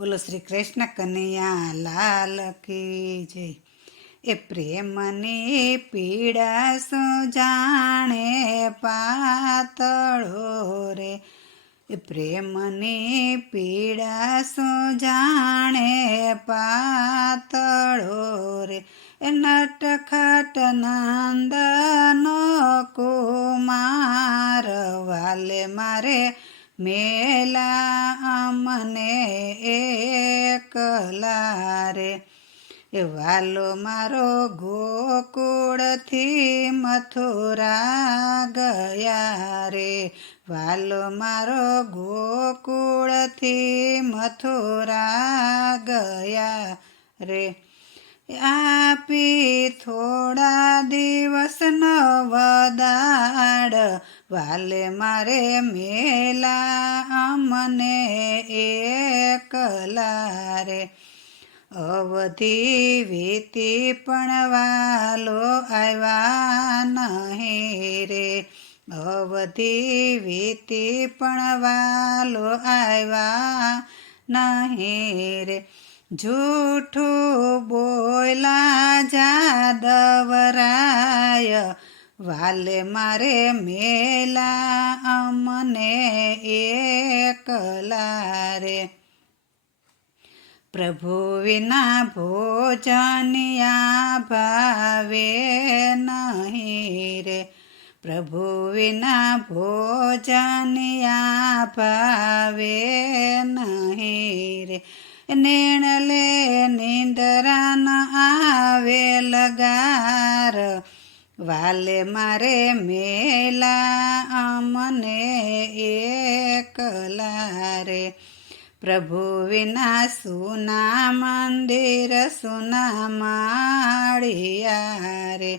બોલો શ્રી કૃષ્ણ કનૈયા લાલ કી જય. એ પ્રેમની પીડા શું જાણે પાતળો રે, એ પ્રેમની પીડા શું જાણે પાતળો રે, એ નટખટ નંદનો કુમાર વાલે મારે મેલા અમને એકલા રે, એ વાલો મારો ગોકુળથી મથુરા ગયા રે, વાલો મારો ગોકુળથી મથુરા ગયા રે, આપી થોડા દિવસનો વદાડ વાલે મારે મેલા અમને એકલા રે, અવધી વીતી પણ વાલો આવ્યા નહીં રે, અવધી વીતી પણ વાલો આવ્યા નહીં રે, જૂઠું બોલા જાદવરાય વાલે મારે મેલા અમને એકલા રે, પ્રભુ વિના ભોજનિયા ભાવે નહીં રે, પ્રભુ વિના ભોજનિયા ભાવે નહીં રે, નેણલે નિંદરા ન આવે લગાર વાલે મારે મેલા અમને એકલા રે, પ્રભુ વિના સુના મંદિર સુના માળિયા રે,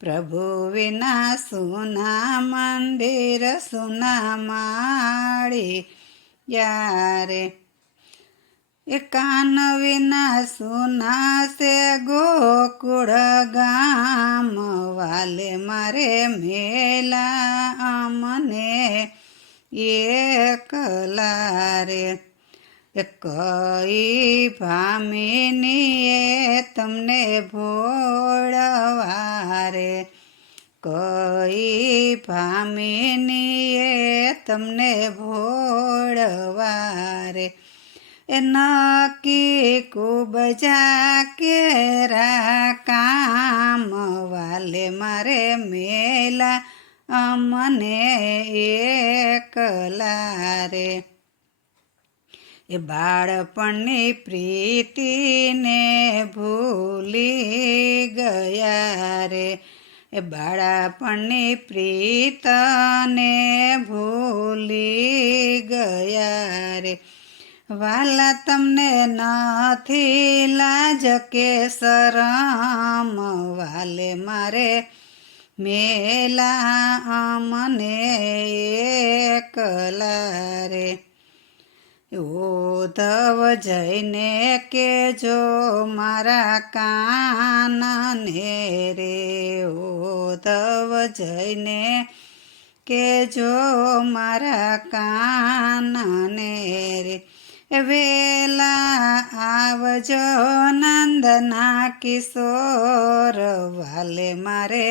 પ્રભુ વિના સુના મંદિર સુના માળિયા રે, એ કાન વિના સુના સે ગોકુળ ગામ વાલે મારે મેલા અમને એકલા રે, કઈ ભામિનીએ તમને ભોળવા રે, કઈ ભામિનીએ તમને ભોળવા રે, એ નકી કુબજા કેરા કામ વાલે મારે મેલા અમને એકલા રે, એ બાળપણની પ્રીતિને ભૂલી ગયા રે, એ બાળપણની પ્રીતને ભૂલી ગયા રે, વાલા તમને નથી લાજ કે શરમ વાલે મારે મેલા અમને એકલા રે, ઉદ્ધવ જઈને કેજો મારા કાનને રે, ઉદ્ધવ જઈને કેજો મારા કાનને રે, વેલા આવજો નંદના કિશોર વાલે મારે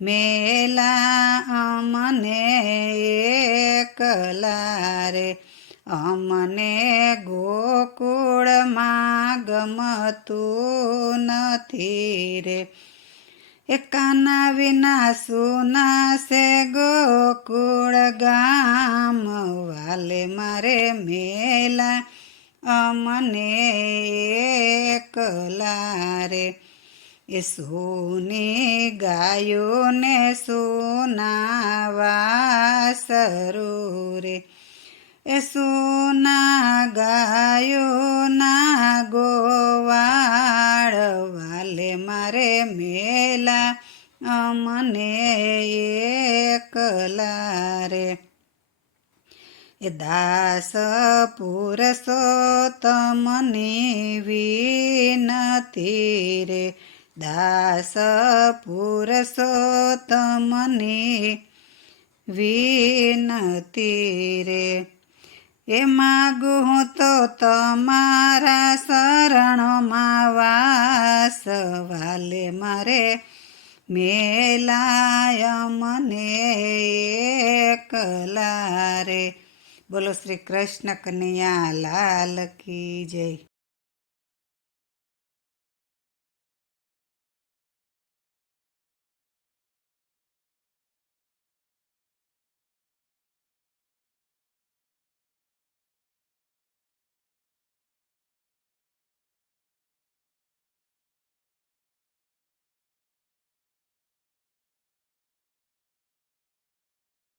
મેલા અમને એકલા રે, અમને ગોકુળમાં ગમતું નથી રે, એ કાના વિના સુના સે ગોકુળ ગામ વાલે મારે મેલા અમને એકલા રે, એ સોની ગાયોને સોના વાસરું રે, એ સોના ગાયોના ગોવાળ વાલે મારે મેલા અમને એકલા રે, એ દાસ પુરુષોત્તમની વિનતી રે, દાસ પુરુષોત્તમની વિનતી રે, એ માગું હું તો તમારા શરણોમાં વાસ વાલે મારે મેલાય મને એકલા રે. બોલો શ્રી કૃષ્ણ કનૈયા લાલ કી જય.